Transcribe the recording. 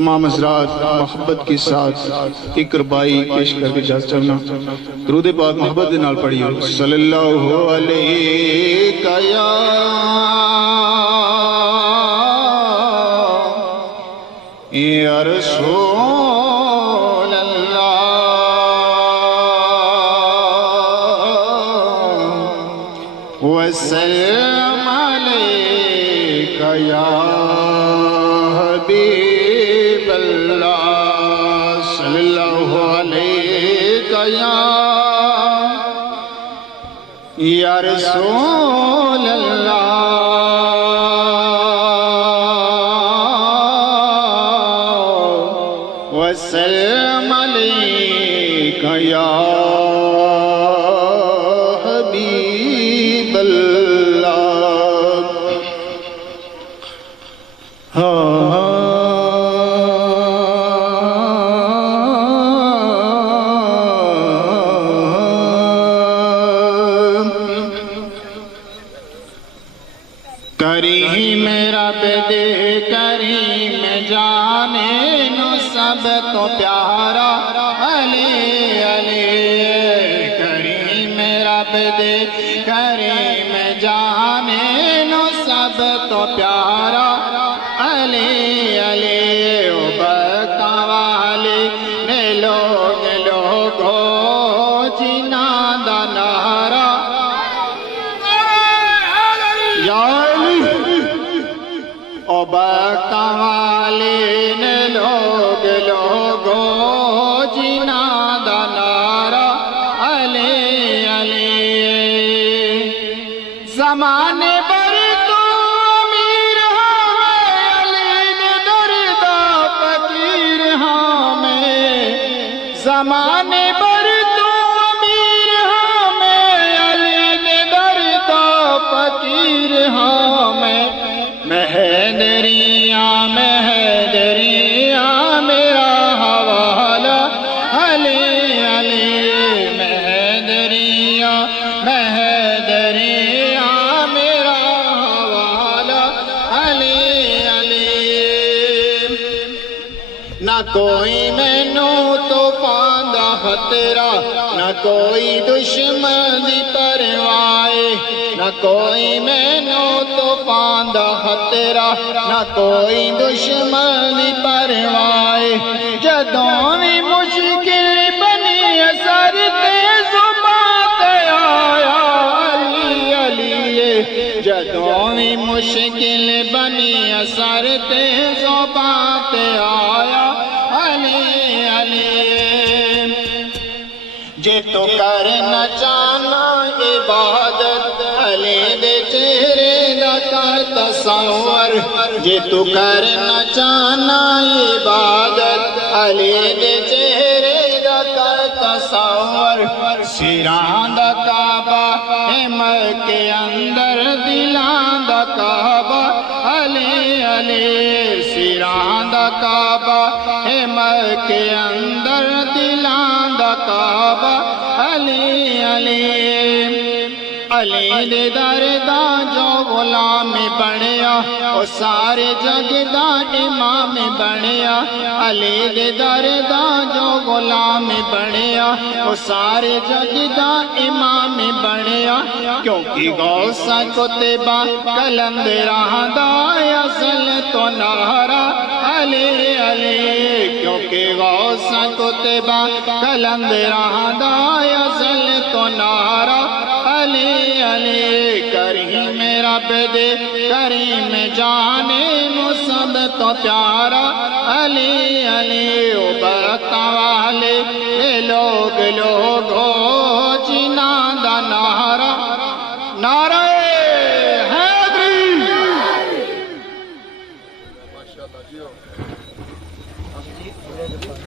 تمام حضرات محبت کے ساتھ ایک ربائی پیش کر کے جاتا چلنا درود پاک محبت دے نال پڑھیو صلی اللہ علیہ یا رسول اللہ وسلم علیک یا حبیب اللہ صلی اللہ علیہ یا رسول اللہ وسلم علیک یا حبیب اللہ کریم رب دے کریم جانے نو سب تو پیارا علی علی کریم رب دے کریم جانے نو سب تو پیارا علی علی او بکا والے نے لوگ لوگو جنا دا نہرا یا او بکا والے نے لوگ لوگو جنا دا نارا علی علی زمانے پر تو امیر ہمیں علی نے دردا فقیر ہمیں زمانے پر تو امیر ہمیں علی نے دردا فقیر ہمیں مہدریاں مہدریاں میرا حوالہ علی علی مہدریاں مہدریاں میرا حوالہ علی علی نہ کوئی مینوں طوفان دا خطرہ نہ کوئی دشمن دی پروائے نہ کوئی مینوں طوفان دا خطرہ نہ کوئی دشمن دی پروائے جدوں بھی مشکل بنی اثر تے زباں تے آیا علی علی جدوں بھی مشکل بنی اثر تے زباں تے آیا علی علی جے تو کرنا چاہنا عبادت علی دے چہرے دا کر تصور جے تو کرنا چاہنا عبادت علی دے چہرے دا کر تصور سران دا کعبہ ہے مکے اندر دلان دا کعبہ علی علی سران دا کعبہ ہے مکے اندر دلان دا کعبہ علی علی علی دے در دا جو غلام بنیا او سارے جگ دا امام بنیا علی دے در دا جو غلام بنیا او سارے جگ دا امام بنیا کیونکہ غوث کتبہ کلندراں دا اصل تو نہرا علی علی کیونکہ غوث کتبہ کلندراں دا اصل تو نہرا علی علی کریم رب دے کریم جانے نو سب تو پیارا علی علی او برکا والے لوگ لوگو جنا دا نعرہ